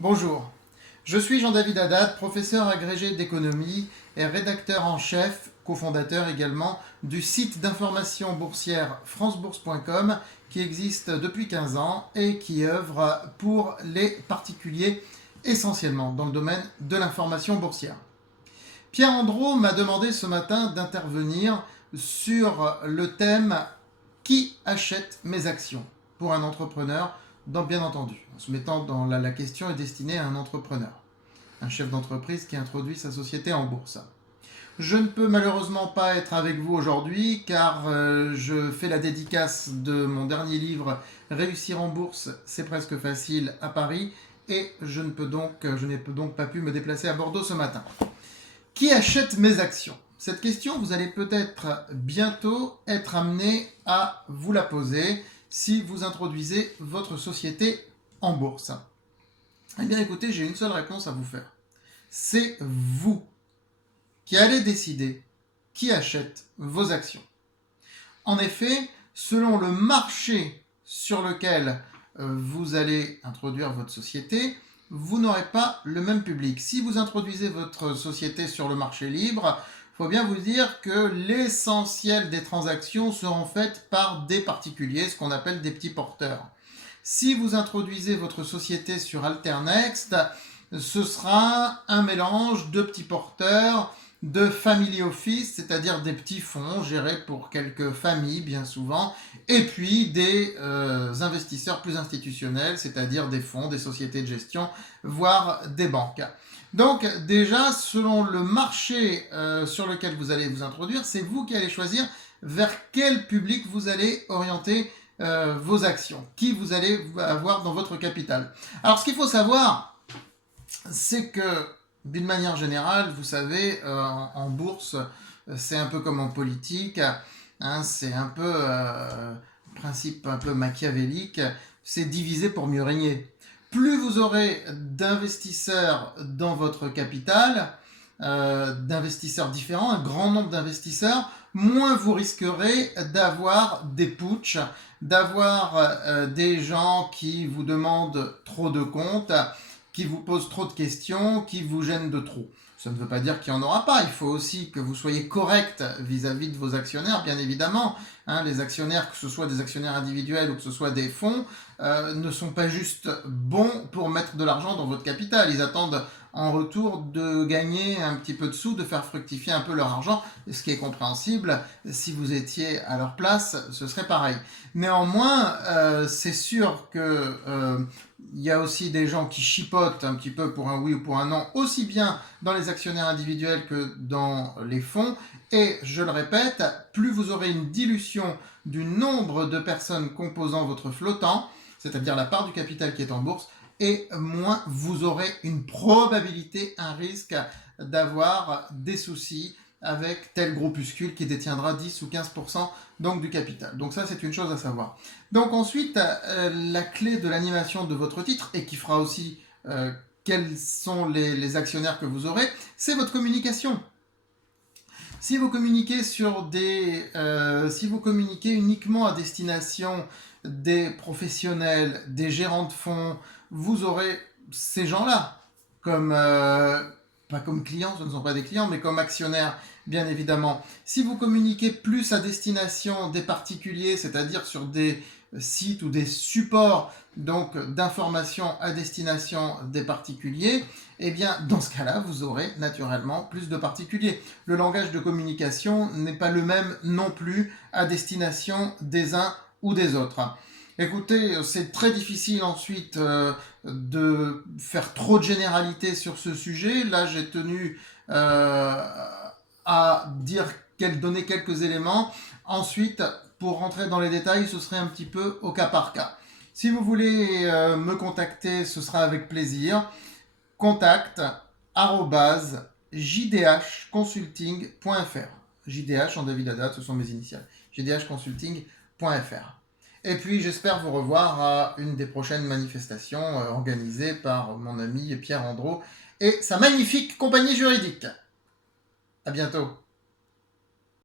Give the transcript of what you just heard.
Bonjour, je suis Jean-David Haddad, professeur agrégé d'économie et rédacteur en chef, cofondateur également du site d'information boursière francebourse.com qui existe depuis 15 ans et qui œuvre pour les particuliers essentiellement dans le domaine de l'information boursière. Pierre Andro m'a demandé ce matin d'intervenir sur le thème « Qui achète mes actions ?» pour un entrepreneur, bien entendu. En se mettant dans la question est destinée à un entrepreneur, un chef d'entreprise qui introduit sa société en bourse. Je ne peux malheureusement pas être avec vous aujourd'hui car je fais la dédicace de mon dernier livre « Réussir en bourse, c'est presque facile » à Paris et je n'ai donc pas pu me déplacer à Bordeaux ce matin. Qui achète mes actions? Cette question, vous allez peut-être bientôt être amené à vous la poser si vous introduisez votre société en bourse. Eh bien écoutez, j'ai une seule réponse à vous faire. C'est vous qui allez décider qui achète vos actions. En effet, selon le marché sur lequel vous allez introduire votre société, vous n'aurez pas le même public. Si vous introduisez votre société sur le marché libre, il faut bien vous dire que l'essentiel des transactions seront faites par des particuliers, ce qu'on appelle des petits porteurs. Si vous introduisez votre société sur Alternext, ce sera un mélange de petits porteurs, de family office, c'est-à-dire des petits fonds gérés pour quelques familles bien souvent, et puis des investisseurs plus institutionnels, c'est-à-dire des fonds, des sociétés de gestion, voire des banques. Donc déjà, selon le marché sur lequel vous allez vous introduire, c'est vous qui allez choisir vers quel public vous allez orienter vos actions, qui vous allez avoir dans votre capital. Alors ce qu'il faut savoir, c'est que d'une manière générale, vous savez, en bourse, c'est un peu comme en politique, hein, c'est un peu principe un peu machiavélique, c'est diviser pour mieux régner. Plus vous aurez d'investisseurs dans votre capital, d'investisseurs différents, un grand nombre d'investisseurs, moins vous risquerez d'avoir des putschs, d'avoir des gens qui vous demandent trop de comptes, qui vous posent trop de questions, qui vous gênent de trop. Ça ne veut pas dire qu'il n'y en aura pas, il faut aussi que vous soyez correct vis-à-vis de vos actionnaires, bien évidemment. Hein, les actionnaires, que ce soit des actionnaires individuels ou que ce soit des fonds, ne sont pas juste bons pour mettre de l'argent dans votre capital. Ils attendent en retour de gagner un petit peu de sous, de faire fructifier un peu leur argent, ce qui est compréhensible. Si vous étiez à leur place, ce serait pareil. Néanmoins, c'est sûr que il y a aussi des gens qui chipotent un petit peu pour un oui ou pour un non, aussi bien dans les actionnaires individuels que dans les fonds. Et je le répète, plus vous aurez une dilution du nombre de personnes composant votre flottant, c'est-à-dire la part du capital qui est en bourse, et moins vous aurez une probabilité, un risque d'avoir des soucis avec tel groupuscule qui détiendra 10 ou 15% donc du capital. Donc ça, c'est une chose à savoir. Donc ensuite, la clé de l'animation de votre titre, et qui fera aussi quels sont les actionnaires que vous aurez, c'est votre communication. Si vous communiquez si vous communiquez uniquement à destination des professionnels, des gérants de fonds, vous aurez ces gens-là comme pas comme clients, ce ne sont pas des clients, mais comme actionnaires, bien évidemment. Si vous communiquez plus à destination des particuliers, c'est-à-dire sur des sites ou des supports donc d'information à destination des particuliers, eh bien dans ce cas-là, vous aurez naturellement plus de particuliers. Le langage de communication n'est pas le même non plus à destination des uns ou des autres. Écoutez, c'est très difficile ensuite de faire trop de généralités sur ce sujet. Là, j'ai tenu à donner quelques éléments. Ensuite, pour rentrer dans les détails, ce serait un petit peu au cas par cas. Si vous voulez me contacter, ce sera avec plaisir. contact@jdhconsulting.fr. JDH en David Haddad, ce sont mes initiales. jdhconsulting.fr. Et puis j'espère vous revoir à une des prochaines manifestations organisées par mon ami Pierre Andro et sa magnifique compagnie juridique. À bientôt.